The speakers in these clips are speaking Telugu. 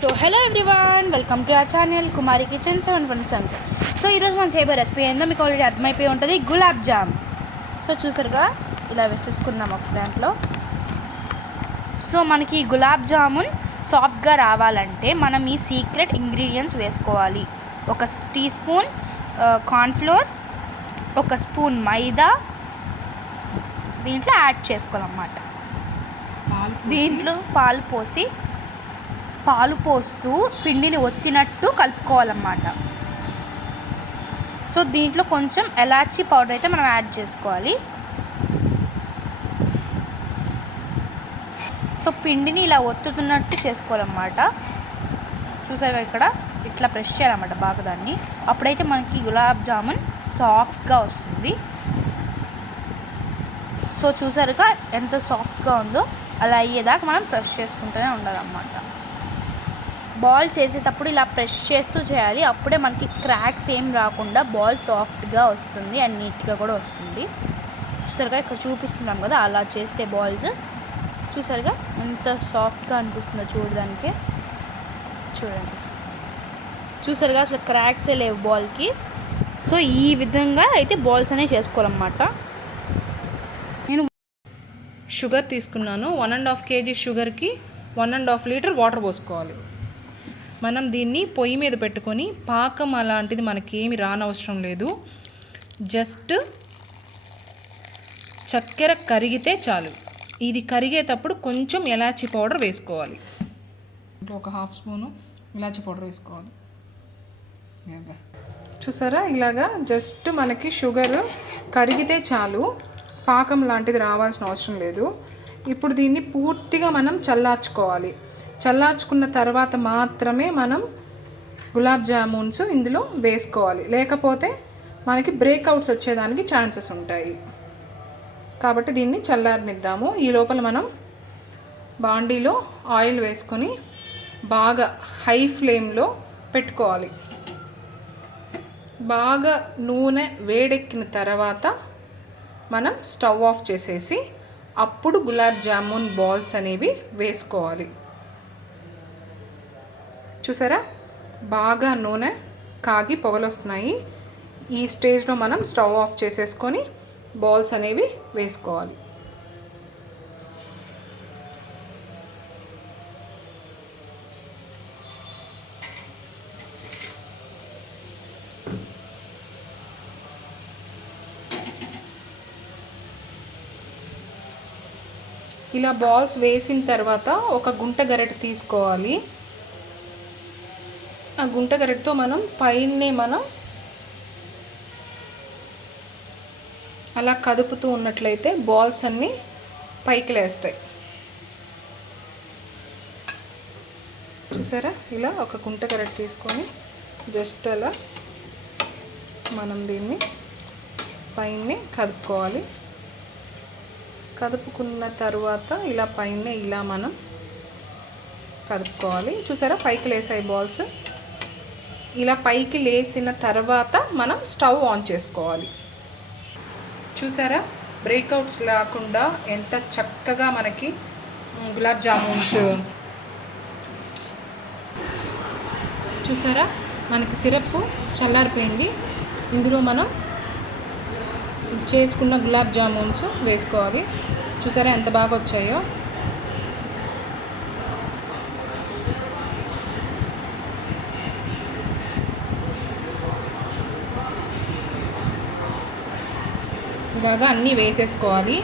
So hello everyone, welcome to our channel Kumari kitchen 717. So ఈరోజు మనం చేయబోయే రెసిపీ ఏందో మీకు ఆల్రెడీ అర్థమైపోయి ఉంటుంది, గులాబ్ జామ్. సో చూసారుగా, ఇలా వేసేసుకుందాం ఒక దాంట్లో. సో మనకి గులాబ్ జామున్ సాఫ్ట్గా రావాలంటే మనం ఈ సీక్రెట్ ఇంగ్రీడియంట్స్ వేసుకోవాలి. ఒక టీ స్పూన్ కార్న్ఫ్లోర్, ఒక స్పూన్ మైదా దీంట్లో యాడ్ చేసుకోవాలన్నమాట. దీంట్లో పాలు పోస్తూ పిండిని ఒత్తినట్టు కలుపుకోవాలన్నమాట. సో దీంట్లో కొంచెం ఎలాచీ పౌడర్ అయితే మనం యాడ్ చేసుకోవాలి. సో పిండిని ఇలా ఒత్తుతున్నట్టు చేసుకోవాలన్నమాట. చూసారుగా, ఇక్కడ ఇట్లా ప్రెస్ చేయాలన్నమాట బాగా దాన్ని. అప్పుడైతే మనకి గులాబ్ జామున్ సాఫ్ట్గా వస్తుంది. సో చూసారుగా ఎంత సాఫ్ట్గా ఉందో, అలా అయ్యేదాకా మనం ప్రెస్ చేసుకుంటూనే ఉండాలన్నమాట. బాల్ చేసేటప్పుడు ఇలా ప్రెస్ చేస్తూ చేయాలి. అప్పుడే మనకి క్రాక్స్ ఏం రాకుండా బాల్ సాఫ్ట్గా వస్తుంది అండ్ నీట్గా కూడా వస్తుంది. చూసారుగా, ఇక్కడ చూపిస్తున్నాం కదా, అలా చేస్తే బాల్స్ చూసారుగా ఎంత సాఫ్ట్గా అనిపిస్తుందో చూడడానికి. చూడండి, చూసారుగా అసలు క్రాక్సే లేవు బాల్కి. సో ఈ విధంగా అయితే బాల్స్ అనేవి చేసుకోవాలన్నమాట. నేను షుగర్ తీసుకున్నాను. 1.5 kg షుగర్కి 1.5 లీటర్ వాటర్ పోసుకోవాలి. మనం దీన్ని పొయ్యి మీద పెట్టుకొని పాకం అలాంటిది మనకేమి రానవసరం లేదు. జస్ట్ చక్కెర కరిగితే చాలు. ఇది కరిగేటప్పుడు కొంచెం ఎలాచీ పౌడర్ వేసుకోవాలి. ఒక 1/2 స్పూను ఇలాచీ పౌడర్ వేసుకోవాలి. చూసారా, ఇలాగా జస్ట్ మనకి షుగర్ కరిగితే చాలు, పాకం లాంటిది రావాల్సిన అవసరం లేదు. ఇప్పుడు దీన్ని పూర్తిగా మనం చల్లార్చుకోవాలి. చల్లార్చుకున్న తర్వాత మాత్రమే మనం గులాబ్ జామున్స్ ఇందులో వేసుకోవాలి, లేకపోతే మనకి బ్రేక్అవుట్స్ వచ్చేదానికి ఛాన్సెస్ ఉంటాయి. కాబట్టి దీన్ని చల్లారనిద్దాము. ఈ లోపల మనం బాండీలో ఆయిల్ వేసుకొని బాగా హై ఫ్లేమ్లో పెట్టుకోవాలి. బాగా నూనె వేడెక్కిన తర్వాత మనం స్టవ్ ఆఫ్ చేసేసి అప్పుడు గులాబ్ జామున్ బాల్స్ అనేవి వేసుకోవాలి. చూసారా, బాగా నూనె కాగి పొగలొస్తున్నాయి. ఈ స్టేజ్లో మనం స్టవ్ ఆఫ్ చేసేసుకొని బాల్స్ అనేవి వేసుకోవాలి. ఇలా బాల్స్ వేసిన తర్వాత ఒక గుంట గరిటె తీసుకోవాలి. ఆ గుంట గరిటెతో మనం పైనే అలా కదుపుతూ ఉన్నట్లయితే బాల్స్ అన్నీ పైకి లేస్తాయి. చూసారా, ఇలా ఒక గుంట గరిటె తీసుకొని జస్ట్ అలా మనం దీన్ని పైనే కదుపుకోవాలి. కదుపుకున్న తర్వాత ఇలా పైన ఇలా మనం కదుపుకోవాలి. చూసారా, పైకి లేసాయి బాల్స్. ఇలా పైకి లేసిన తర్వాత మనం స్టవ్ ఆన్ చేసుకోవాలి. చూసారా, బ్రేక్అవుట్స్ లేకుండా ఎంత చక్కగా మనకి గులాబ్ జామున్స్. చూసారా, మనకి సిరప్ చల్లారిపోయింది. ఇందులో మనం చేసుకున్న గులాబ్ జామున్స్ వేసుకోవాలి. చూసారా ఎంత బాగా వచ్చాయో. ఇలాగా అన్నీ వేసేసుకోవాలి.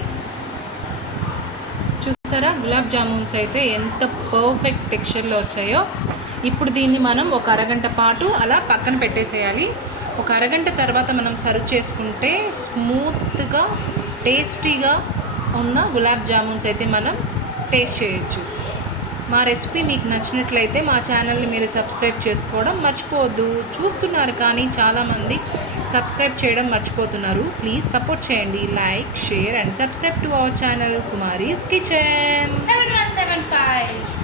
చూసారా, గులాబ్ జామున్స్ అయితే ఎంత పర్ఫెక్ట్ టెక్స్చర్లో వచ్చాయో. ఇప్పుడు దీన్ని మనం ఒక అరగంట పాటు అలా పక్కన పెట్టేసేయాలి. ఒక అరగంట తర్వాత మనం సర్వ్ చేసుకుంటే స్మూత్గా టేస్టీగా ఉన్న గులాబ్ జామున్స్ అయితే మనం టేస్ట్ చేయొచ్చు. మా రెసిపీ మీకు నచ్చినట్లయితే మా ఛానల్ని మీరు సబ్స్క్రైబ్ చేసుకోవడం మర్చిపోవద్దు. చూస్తున్నారు కానీ చాలామంది సబ్స్క్రైబ్ చేయడం మర్చిపోతున్నారు. ప్లీజ్ సపోర్ట్ చేయండి. Like, share and subscribe to our channel Kumari's kitchen 7175.